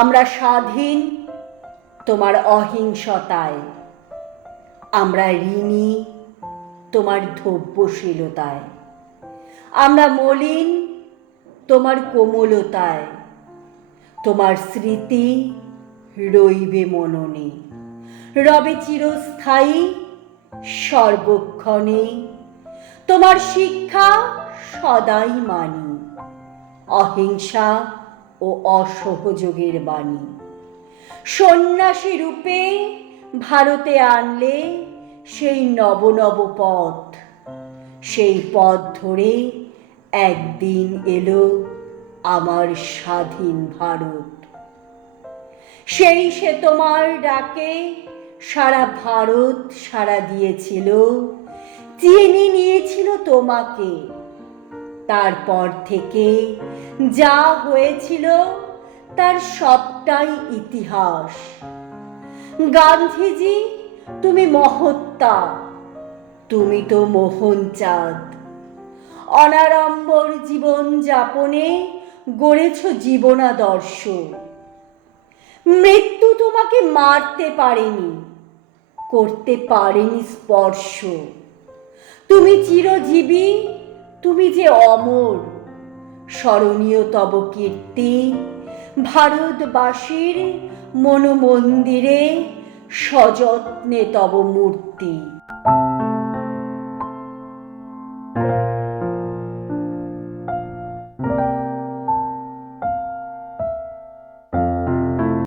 আমরা স্বাধীন তোমার অহিংসতায়, আমরা ঋণী তোমার ধৈর্যশীলতায়, আমরা মলিন তোমার কোমলতায়। তোমার স্মৃতি রইবে মননে, রবে চিরস্থায়ী সর্বক্ষণে। তোমার শিক্ষা সদাই মানি, অহিংসা ও অসহযোগের বাণী। সন্ন্যাসী রূপে ভারতে আনলে সেই নব নব পথ, সেই পথ ধরে একদিন এলো আমার স্বাধীন ভারত। সেই সে তোমার ডাকে সারা ভারত সাড়া দিয়েছিল, চিনি নিয়েছিল তোমাকে। তারপর থেকে যা হয়েছিল তার সবটাই ইতিহাস। গান্ধীজি, তুমি মহত্তা, তুমি তো মোহনচাঁদ। অনাড়ম্বর জীবন যাপনে গড়েছ জীবনাদর্শ। মৃত্যু তোমাকে মারতে পারেনি, করতে পারেনি স্পর্শ। তুমি চিরজীবী, তুমি যে অমর। স্মরণীয় তব কীর্তি ভারতবাসীর মনোমন্দিরে, সযত্নে তব মূর্তি।